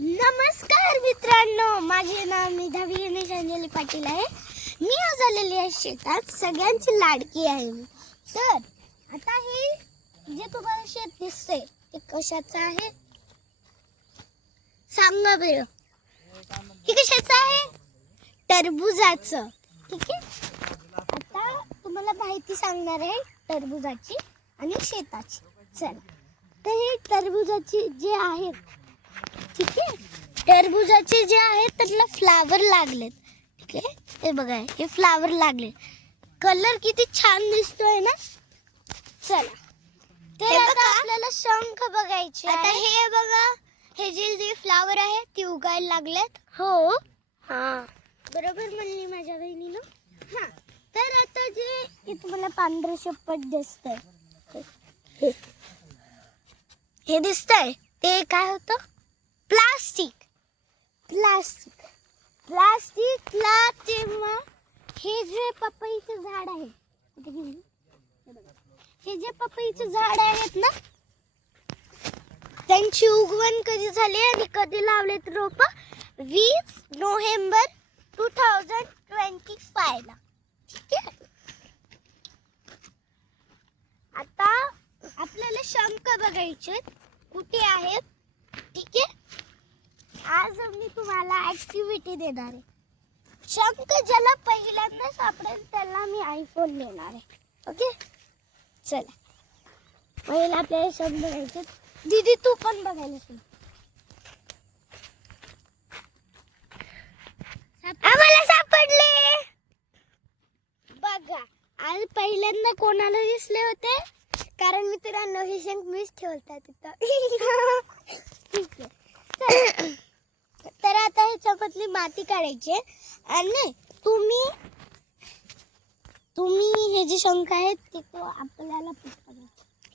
नमस्कार मित्रांनो, माझे नाव निधावी गणेश अंजली पाटील आहे. मी आज आलेली आहे शेतात. सगळ्यांची लाडकी आहे मी. तर आता हे जे तुम्हाला शेत दिसते ते कशाचं आहे सांगा बरं. हे कशाचं आहे? टरबुजाचं. ठीक आहे, आता तुम्हाला माहिती सांगणार आहे टरबुजाची आणि शेताची. चला, तर हे टरबुजाची जे आहेत, ठीक आहे, टरबुजाचे जे आहेत त्याला फ्लावर लागलेत. ठीक आहे, हे बघा, हे फ्लावर लागले. कलर किती छान दिसतोय ना. चला, तर आता आपल्याला शंख बघायचे. आता हे बघा, हे जे फ्लावर आहे ते उगायला लागलेत. हो, हा, बरोबर म्हणली माझ्या बहिणीनं. हा, तर आता जे तुम्हाला पांढरं शपट दिसतंय, हे दिसतंय ते काय होतं? प्लास्टिक. प्लास्टिकला तेव्हा हे जे पपईचं झाड आहे, हे जे पपईचं झाड आहेत ना, त्यांची उगवण कधी झाली आणि कधी लावलेत रोप? 20 नोव्हेंबर 2025 ला. ठीक आहे, आता आपल्याला शंख बघायचे कुठे आहेत. ठीक आहे, आज मी तुम्हाला ऍक्टिव्हिटी देणार आहे. शंख ज्याला पहिल्यांदा सापडेल त्याला मी आयफोन देणार आहे. ओके, चला, पहिला आपल्याला शंख बघायचे. दीदी तू पण बघायला सुरू. आम्हाला सापडले बघा. आज पहिल्यांदा कोणाला दिसले होते? कारण मित्रांनो हे शंख मीच ठेवता तिथं. ठीक आहे, तर आता ह्याच्यामधली माती काढायची आणि तुम्ही हे जे शंख आहेत ते आपल्याला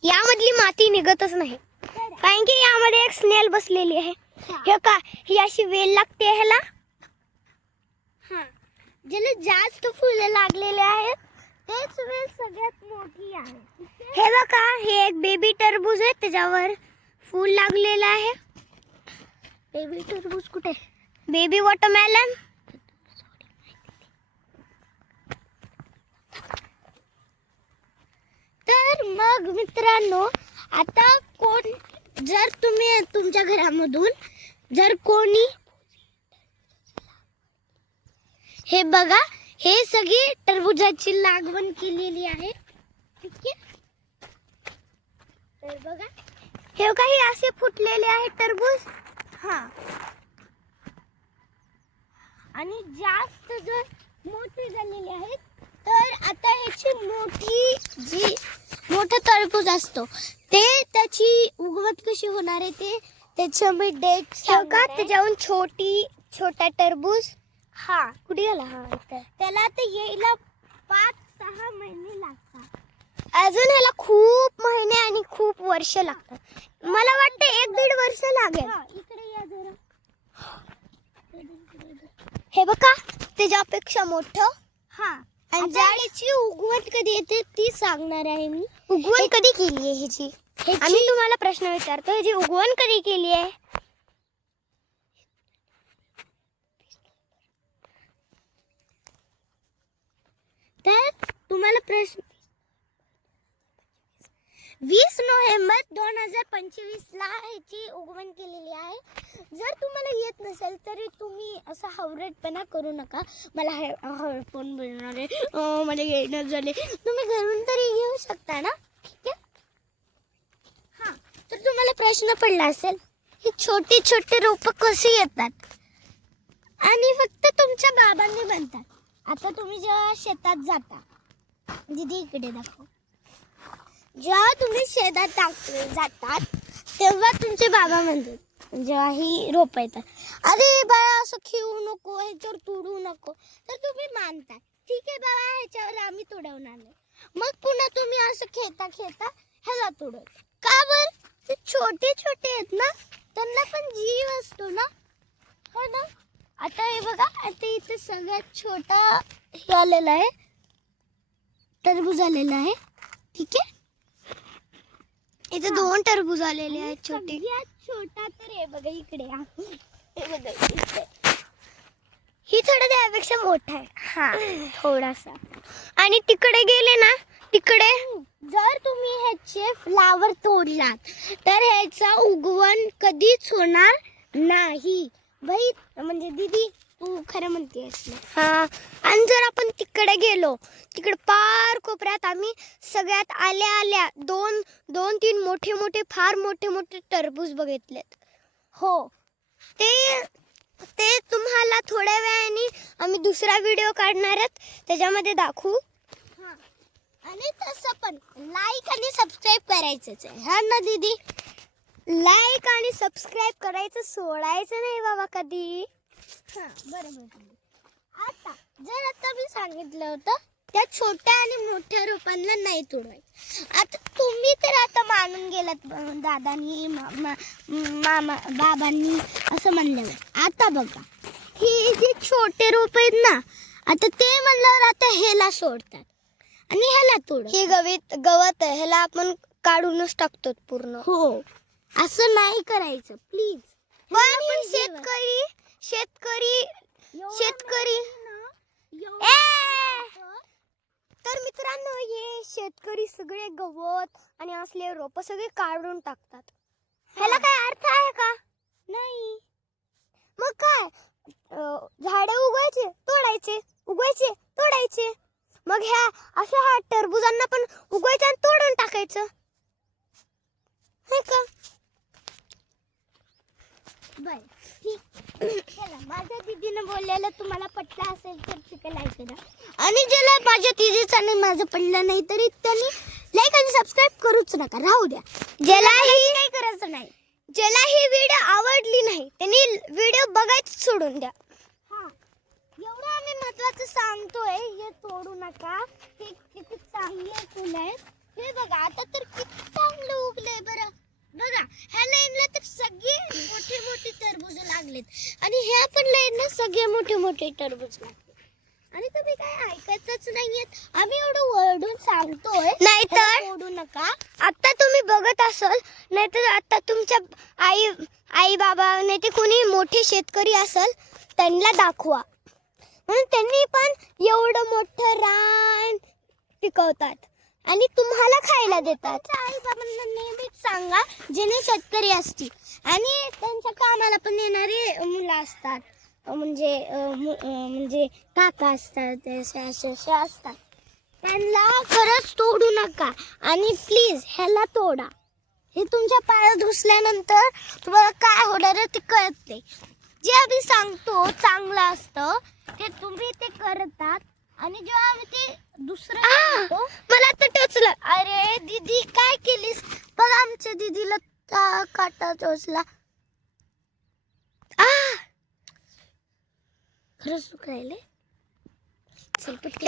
यामधली माती निघतच नाही, कारण की यामध्ये एक स्नेल बसलेली आहे. हे का, ही अशी वेल लागते ह्याला. हा, ज्याला जास्त फुले लागलेले आहेत तेच वेल सगळ्यात मोठी आहे. हे बघा, हे एक बेबी टरबूज आहे, त्याच्यावर फूल लागलेलं आहे. बेबी टरबूज कुठे? Baby watermelon. तर मग मित्रांनो, आता जर तुम्ही तुमच्या घरामधून जर कोणी, हे बघा, हे सगळी टरबुजाची लागवण केलेली आहे. ठीक आहे, तर बघा, हे काही असे फुटलेले आहेत टरबूज. हा, आणि जास्त जर मोठे झालेले आहेत तर आता ह्याची मोठं टरबूज असतो ते त्याची उगवत कशी होणार आहे ते त्याच्यामध्ये त्याच्याहून छोटा टरबूज. हा, कुठे गेला? हा, त्याला आता यायला 5-6 महिने लागतात. अजून ह्याला खूप महिने आणि खूप वर्ष लागतात. मला वाटतं 1-1.5 वर्ष लागेल. इकडे या जरा. हे बघा, त्याच्यापेक्षा मोठं. हा, आणि झाडाची उगवण कधी येते ती सांगणार आहे मी. उगवण कधी केली आहे ह्याची? आम्ही तुम्हाला प्रश्न विचारतो, ह्याची उगवण कधी केली आहे? तर तुम्हाला प्रश्न, 20 नोव्हेंबर 2025 ला ह्याची उगवण केलेली आहे. जर तुम्हाला येत नसेल तरी तुम्ही असा हवरटपणा करू नका. मला हेडफोन मिळणार आहे, मला येणं झाले. तुम्ही घरून तरी घेऊ शकता ना. ठीक आहे, हां, तर तुम्हाला प्रश्न पडला असेल ही छोटी छोटी रोपं कशी येतात आणि फक्त तुमच्या बाबांनी बनतात. आता तुम्ही जेव्हा शेतात जाता, दीदी इकडे दाखव, जेव्हा तुम्ही शेतात जातात तेव्हा तुमचे बाबा म्हणतात, जेव्हा ही रोप येतात, अरे बाळा असं खेळू नको, ह्याच्यावर तुडू नको, तर तुम्ही मानता, ठीक आहे बाबा ह्याच्यावर आम्ही तुडवणार नाही. मग पुन्हा तुम्ही असं खेळता ह्याला तुडव. का बरं? ते छोटे छोटे आहेत ना, त्यांना पण जीव असतो ना, हो ना. आता हे बघा, आता इथे सगळ्यात छोटा हे आलेला आहे, टरबूज आलेला आहे. ठीक आहे, इथे 2 टरबूज आलेले आहेत छोटे. सगळ्यात छोटा तर हे बघा इकडे हे बघा इथे. ही थोडा त्यापेक्षा मोठा आहे. हा थोडासा. आणि तिकडे गेले ना, तिकडे जर तुम्ही ह्याचे फ्लावर तोडलात तर ह्याचा उगवण कधीच होणार नाही. बाई म्हणजे दीदी तू खरं म्हणतेस ना. हा. आणि जर आपण तिकडे गेलो, तिकडे पार कोपऱ्यात आम्ही सगळ्यात आल्या दोन तीन मोठे मोठे फार मोठे मोठे टरबूज बघितलेत. हो ते तुम्हाला थोड्या वेळाने आम्ही दुसरा व्हिडिओ काढणार आहोत, त्याच्यामध्ये दाखवू. आणि तसं पण लाईक आणि सबस्क्राईब करायचंच आहे हा ना दीदी. लाईक आणि सबस्क्राईब करायचं सोडायचं नाही बाबा कधी. हा बरोबर. आता मी सांगितलं होतं त्या छोट्या आणि मोठ्या रोपांना नाही तोडवायचं. आता तुम्ही तर आता मानून गेलात दादांनी मामा बाबांनी असं म्हणलं. आता बघा ही जे छोटे रोप आहेत ना, आता ते म्हणल्यावर आता ह्याला सोडतात आणि ह्याला तोडतात. हे गवत आहे, ह्याला आपण काढूनच टाकतो पूर्ण. हो असं नाही करायचं प्लीज. पण हे शेतकरी तर मित्रांनो, हे शेतकरी सगळे गवत आणि असले रोप सगळे काढून टाकतात. ह्याला काय अर्थ आहे का? नाही. मग काय, झाडे उगवायचे तोडायचे, उगवायचे तोडायचे. मग ह्या टरबुजांना पण उगवायचं आणि तोडून टाकायचं, है का? बर ठीक. चला माझ्या दीदीनं बोललेलं तुम्हाला पटलं असेल तर ठीक आहे, लाईक करा. आणि ज्याला माझ्या दीदीचं आणि माझं पडलं नाही तरी त्यांनी लाईक आणि सबस्क्राईब करूच नका, राहू द्या. ज्यालाही नाही करायचं नाही. ज्याला ही व्हिडिओ आवडली नाही त्यांनी व्हिडिओ बघायचं सोडून द्या. हा एवढं आम्ही महत्वाचं सांगतोय, हे तोडू नका. हे किती चांगले फुलं आहेत. हे बघा आता तर किती चांगलं उगलंय बरं. बघा ह्या लाईनला तर सगळे मोठे मोठे टरबूज लागलेत आणि ह्या पण लाईनला सगळे मोठे मोठे टरबूज लागलेत. आणि तुम्ही काय ऐकतच नाहीयेत. आम्ही एवढं ओरडून सांगतोय नाहीतर तोडू नका. आता तुम्ही बघत असाल, नाहीतर आता तुमच्या आई बाबा नाही ते कोणी मोठे शेतकरी असेल त्यांना दाखवा, म्हणून त्यांनी पण एवढं मोठं रान पिकवतात आणि तुम्हाला खायला देतात. आई बाबांना नेहमीच सांगा जेणे शेतकरी असतील आणि त्यांच्या कामाला पण येणारे मुलं असतात, म्हणजे काका असतात, असे असतात, त्यांना खरंच तोडू नका. आणि प्लीज ह्याला तोडा. हे तुमच्या पायात घुसल्यानंतर तुम्हाला काय होणार आहे ते कळते. जे आम्ही सांगतो चांगलं असतं ते तुम्ही ते करतात आणि जेव्हा आम्ही ते दुसरं सांगतो, मला आता टोचलं. अरे दीदी काय केलीस बघ, आमच्या दीदीला काटा टोचला. खरंच दुख राहिले.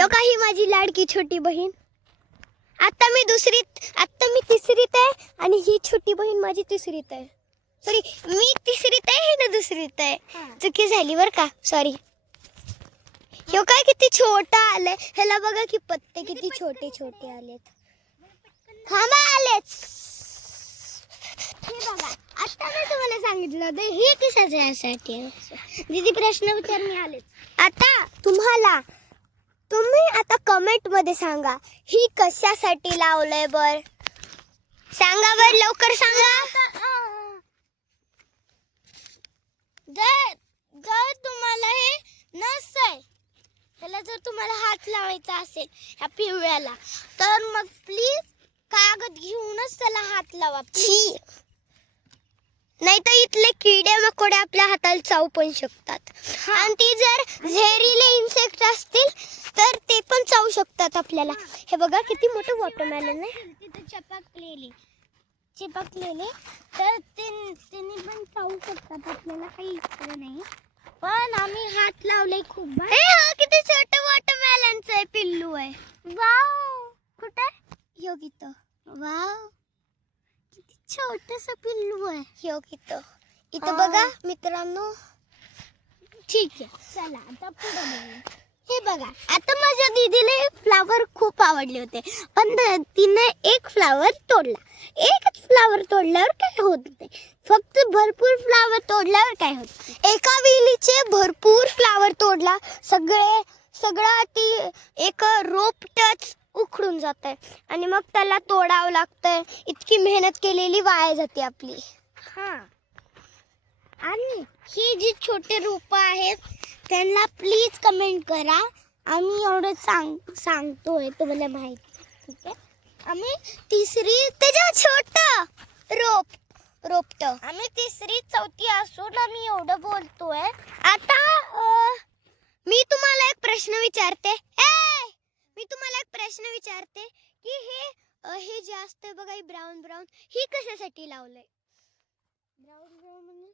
काही माझी लाडकी छोटी बहीण. आता मी तिसरीत आहे आणि ही छोटी बहीण माझी तिसरीत आहे. सॉरी, मी तिसरीत आहे, ही ना दुसरीत आहे. चुकी झाली बर का, सॉरी. हे काय किती छोटा आलंय, ह्याला बघा की पत्ते किती छोटे छोटे आलेत. थांबा आलेच. हे बघा आता मी तुम्हाला सांगितलं होतं हे कशासाठी आहे. दीदी प्रश्न विचारणे आलेच. आता तुम्ही आता कमेंट मध्ये सांगा ही कशासाठी लावलंय बर. सांगा बर, लवकर सांगा. जर तुम्हाला हे नसतंय, त्याला जर तुम्हाला हात लावायचा असेल ह्या पिवळ्याला, तर मग प्लीज कागद घेऊनच त्याला हात लावा. नाही तर इथले किडे मकोडे आपल्या हाताला चावू पण शकतात. आणि ती जर झेरीले इन्सेक्ट असतील तर ते पण चावू शकतात आपल्याला. हे बघा किती मोठं वॉटरमेलन आहे. तिथे चिपकलेले तर त्यांनी पण चावू शकतात आपल्याला, काही इकडे नाही. पण आम्ही हात लावले खूप. किती छोटं वॉटरमेलनचं आहे पिल्लू आहे. वाव, कुठे योगित. वाव किती छोटस पिल्लू आहे. इथं बघा मित्रांनो. ठीक आहे चला आता पुढे बघू. हे बघा, आता माझ्या दीदीला फ्लावर खूप आवडले होते, पण तिने एक फ्लावर तोडला. एकच फ्लावर तोडल्यावर काय होत नाही, फक्त भरपूर फ्लावर तोडल्यावर काय होत. एका वेलीचे भरपूर फ्लावर तोडला, सगळा ती एक रोपटच उखडून जात आहे आणि मग त्याला तोडावं लागतंय. इतकी मेहनत केलेली वाया जाते आपली. हा, आणि ही जी छोटे रोप आहेत त्यांना प्लीज कमेंट करा. आम्ही एवढं सांगतोय तुम्हाला माहिती, ठीक आहे. आम्ही त्याच्या छोट रोपट आम्ही तिसरी चौथी असून आम्ही एवढं बोलतोय. आता मी तुम्हाला एक प्रश्न विचारते की हे जे असते बघा, ब्राऊन ही कशासाठी लावलंय? ब्राऊन म्हणजे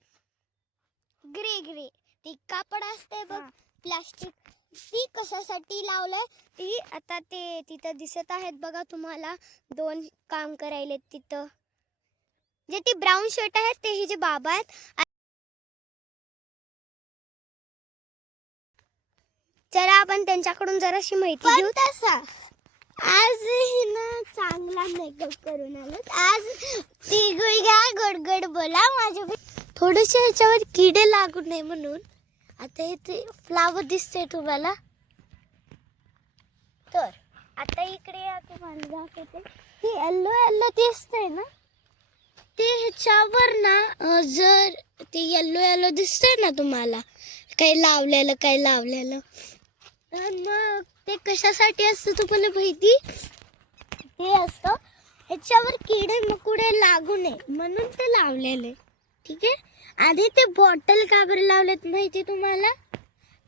ग्रे ती कापड असते बघ, प्लास्टिक, ती कशासाठी लावलंय? ती आता ते तिथं दिसत आहेत बघा तुम्हाला, 2 काम करायले तिथं. जे ती ब्राऊन शर्ट आहेत ते हे जे बाबा आहेत. जरा आपण त्यांच्याकडून जराशी माहिती घेऊ. तसा आज हिनं चांगला मेकअप करून आलो. आज तिघा गडगड बोला. माझ्या थोडेसे ह्याच्यावर किडे लागू नये म्हणून. आता हे ते फ्लावर दिसते तुम्हाला, तर आता इकडे या तुम्हाला दाखवते. हे येल्लो दिसतंय ना, ते ह्याच्यावर ना जर ते येल्लो दिसतंय ना तुम्हाला, काही लावलेलं, तर मग ते कशासाठी असतं तुम्हाला माहिती? ते असतं ह्याच्यावर किडे मकुडे लागू नये म्हणून ते लावलेले, ठीक आहे. आधी ते बॉटल का बरं लावलेत माहिती तुम्हाला?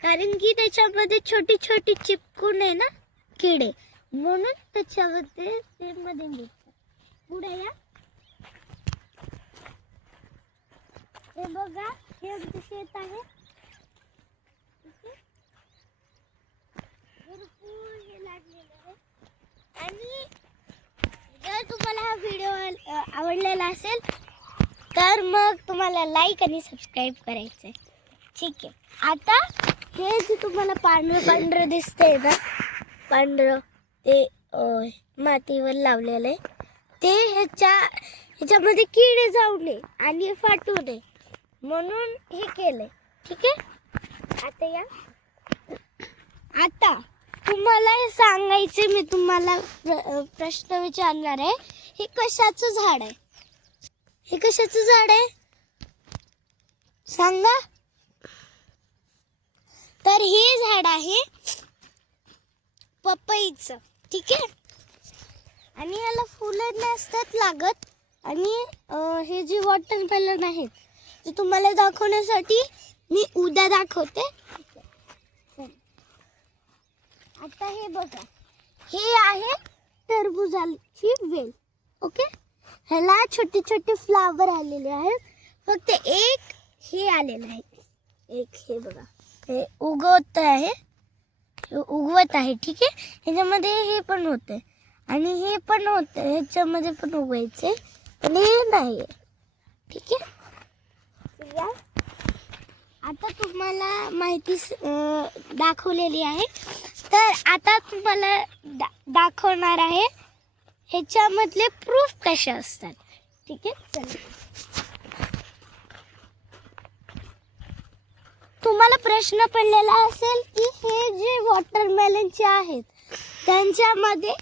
कारण की त्याच्यामध्ये छोटी चिपकून आहे ना किडे, म्हणून त्याच्यामध्ये ते मध्ये निघतात. पुढे या, हे बघा, हे आमचं शेत आहे. भरपूर हे लागलेलं आहे. आणि जर तुम्हाला हा व्हिडिओ आवडलेला असेल तर मग तुम्हाला लाईक आणि सबस्क्राईब करायचं आहे, ठीक आहे. आता हे जे तुम्हाला पांढरं दिसतंय ना, पांढरं ते मातीवर लावलेलं आहे, ते ह्याच्यामध्ये किडे जाऊ नये आणि फाटू नये म्हणून हे केलंय, ठीक आहे. आता या, आता तुम्हाला हे सांगायचे, मी तुम्हाला प्रश्न विचारणार आहे. हे कशाचं झाड आहे? हे कशाचं झाड आहे सांगा? तर हे झाड आहे पपईचं, ठीक आहे. आणि याला फुलं नसतात लागत. आणि हे जे वॉटरमेलन आहेत ते तुम्हाला दाखवण्यासाठी मी उद्या दाखवते. आता हे बघा, हे आहे टरबुजाची वेल, ओके. ह्याला छोटे फ्लावर आलेले आहेत. फक्त एक हे आलेलं आहे, एक हे बघा, हे उगवत आहे, ठीक आहे. ह्याच्यामध्ये हे पण होते आणि हे पण होते, ह्याच्यामध्ये पण उगवायचे, आणि हे नाही, ठीक आहे. या, आता तुम्हाला माहिती दाखवलेली आहे, तर आता तुम्हाला दाखवणार आहे ह्याच्यामधले प्रूफ कसे असतात, ठीक आहे. चला, तुम्हाला प्रश्न पडलेला असेल की हे जे वॉटरमेलनचे आहेत त्यांच्यामध्ये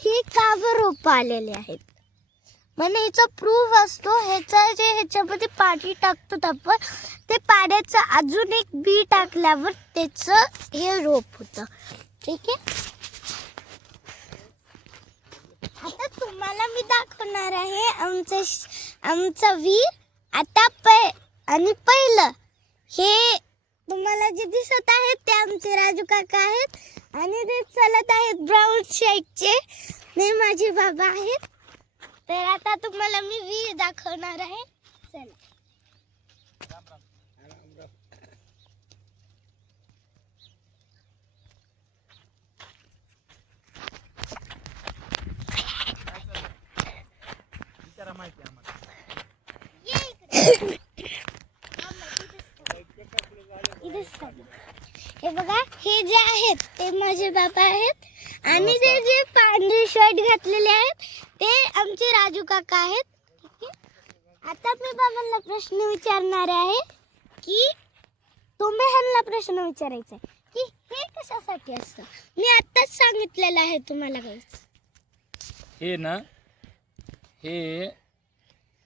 हे का बरं रोपं आलेले आहेत. म्हणजे याचा प्रूफ असतो, ह्याच्यामध्ये पाणी टाकतो आपण, ते पाण्याचं अजून एक बी टाकल्यावर त्याचं हे रोप होतं, ठीक आहे. आता तुम्हाला मी दाखवणार आहे आमचा वीर. आता आणि पहिलं हे तुम्हाला जे दिसत आहेत ते आमचे राजू काका आहेत, आणि ते चालत आहेत ब्राऊन शर्टचे, ते माझे बाबा आहेत. तर आता तुम्हाला मी वीर दाखवणार आहे. चला, हे बघा, हे जे आहेत ते माझे बाबा आहेत आणि ते जे पांढरे शर्ट घातलेले आहेत ते आमचे राजू काका आहेत. ठीक आहे. आता मी बाबांना प्रश्न विचारणार आहे की तुम्ही ह्यांना प्रश्न विचारायचा आहे की हे कशासाठी असतं. मी आत्ताच सांगितलेलं आहे तुम्हाला गाईस. हे ना, हे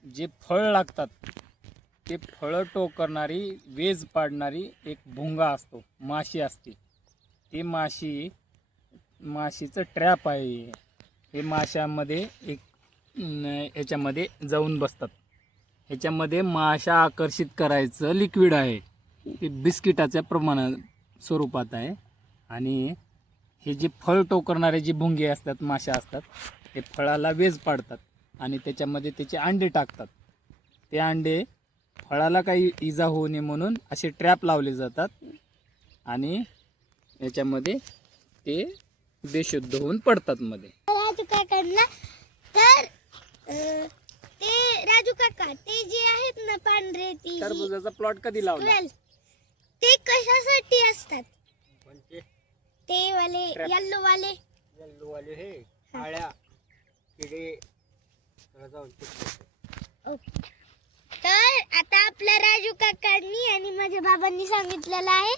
जे फळ लागतात ते फळं टोकरणारी, वेज पाडणारी एक भुंगा असतो, माशी असते. ती माशीचं ट्रॅप आहे. हे माशामध्ये ह्याच्यामध्ये जाऊन बसतात. ह्याच्यामध्ये माशा आकर्षित करायचं लिक्विड आहे. ते बिस्किटाच्या स्वरूपात आहे. आणि हे जे फळ टोकरणारे जे भुंगे असतात, माशा असतात, ते फळाला वेज पाडतात आणि त्याच्यामध्ये त्याचे अंडे टाकतात. ते अंडे फळाला काही इजा होऊ नये म्हणून असे ट्रॅप लावले जातात आणि याच्यामध्ये ते बेशुद्ध होऊन पडतात मध्ये. राजू काकांना तर ते राजू काका ते जे आहेत ना पांढरे ती टरबूजाचा प्लॉट कधी लावला? Well, ते कशासाठी असतात? ते वाले Trap. येल्लो वाले हे आळ्या किडे. ओके. तर आता आपल्या राजू काकांनी आणि माझ्या बाबांनी सांगितलेलं आहे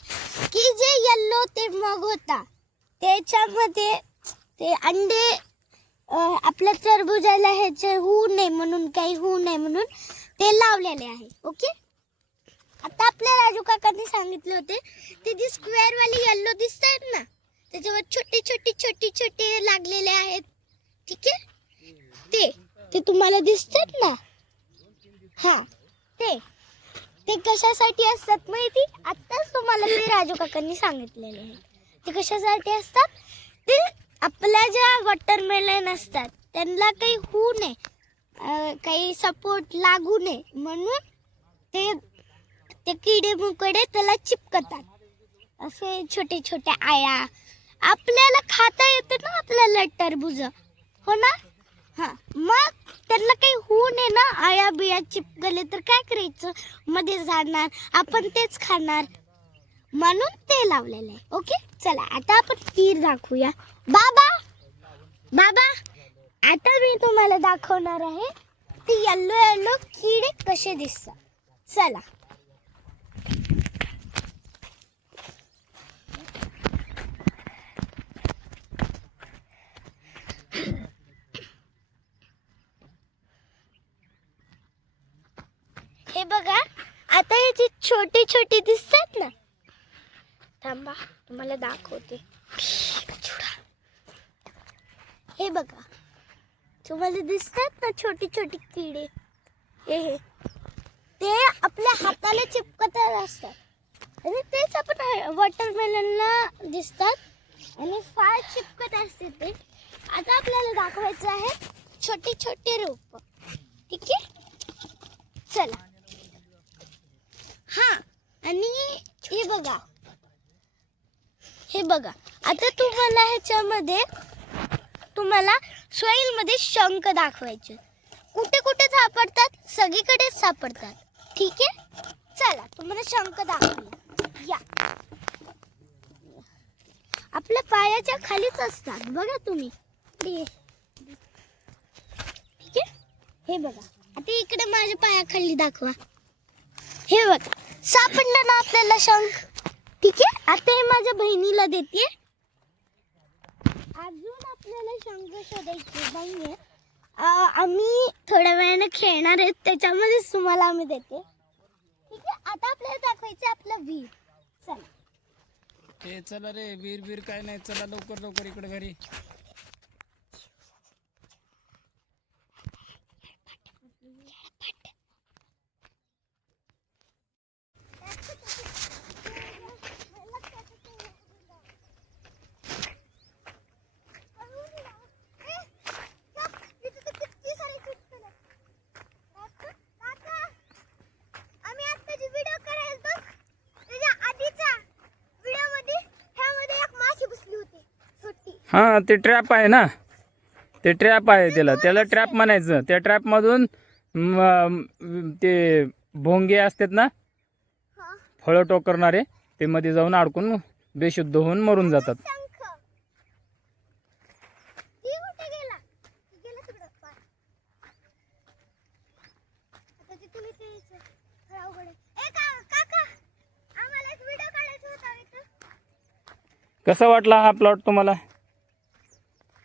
की जे येल्लो ते मग होता त्याच्यामध्ये ते अंडे आपल्या टरबुजाला ह्याचे होऊ नये म्हणून, काही होऊ नये म्हणून ते लावलेले आहे. ओके. आता आपल्या राजू काकांनी सांगितले होते ते जे स्क्वेअर वाले येल्लो दिसत आहेत ना त्याच्यावर छोटे छोटे छोटे छोटे लागलेले आहेत. ठीक आहे. ते तुम्हाला दिसतात ना, हा ते कशासाठी असतात माहिती? आत्ताच तुम्हाला ते राजू काकांनी सांगितलेले आहे. ते कशासाठी असतात? ते आपल्या ज्या वॉटरमेलन असतात त्यांना काही होऊ नये, काही सपोर्ट लागू नये म्हणून ते किडे मुकडे त्याला चिपकतात. असे छोटे छोटे आया आपल्याला खाता येते ना, आपल्याला टरबूज, हो ना. हा, मग त्यांना काही होऊ नये ना, आया बिया चिपकले तर काय करायचं, मध्ये जाणार, आपण तेच खाणार म्हणून ते लावलेलं आहे. ओके. चला आता आपण तीर दाखवूया. बाबा आता मी तुम्हाला दाखवणार आहे ते येल्लो येल्लो किडे कसे दिसतात. चला. हे बघा, आता हे जे छोटे छोटे दिसतात ना, थांबा तुम्हाला दाखवते. हे बघा, तुम्हाला दिसतात ना छोटे छोटे किडे, हे ते आपल्या हाताला चिपकत असतात आणि तेच आपण वॉटरमेलनला दिसतात आणि फार चिपकत असते ते. आता आपल्याला दाखवायचं आहे छोटे छोटे रोप. ठीक आहे. चला. हा, आणि हे बघा आता तुम्हाला तुम्हाला सॉइल मध्ये शंख दाखवायचे. कुठे कुठे सापडतात? सगळीकडेच सापडतात. ठीक आहे. चला तुम्हाला शंख दाखवूया. या, आपल्या पायाच्या खालीच असतात बघा तुम्ही. ठीक आहे. हे बघा, आता इकडे माझ्या पायाखाली दाखवा. हे बघा, सापडलं ना आपल्याला शंख. ठीक आहे. आता हे माझ्या बहिणीला देते. अजून आपल्याला शंख शोधायचे नाहीये. आम्ही थोड्या वेळाने खेळणार आहेत, त्याच्यामध्येच तुम्हाला आम्ही देते. ठीक आहे. आता आपल्याला दाखवायचं आपलं विहीर. चला. चला रे, वीर काय नाही, चला लवकर लवकर इकडे घरी. हां, ते ट्रॅप आहे ना, ते ट्रॅप आहे. त्याला ट्रॅप म्हणायचं. त्या ट्रॅपमधून ते भोंगे असतात ना, फळं टोकरणारे, ते मध्ये जाऊन अडकून बेशुद्ध होऊन मरून जातात. शंख ती कुठे गेला? ती गेला तिकडं पार. आता तिथून इथे यायचं. खरं अवघड आहे. ए काका, आम्हाला एक व्हिडिओ काढायचा होता इथं. कसा वाटला हा प्लॉट तुम्हाला?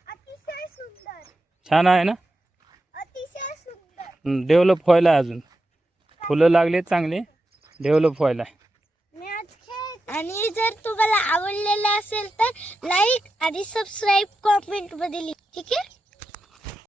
अतिशय सुंदर, छान आहे ना? अतिशय सुंदर. डेव्हलप व्हायला आहे अजून. फुलं लागले चांगले, डेव्हलप व्हायला आहे. आणि जर तुम्हाला आवडलेलं असेल तर लाईक आणि सबस्क्राईब कमेंट मध्ये लिहा. ठीक आहे.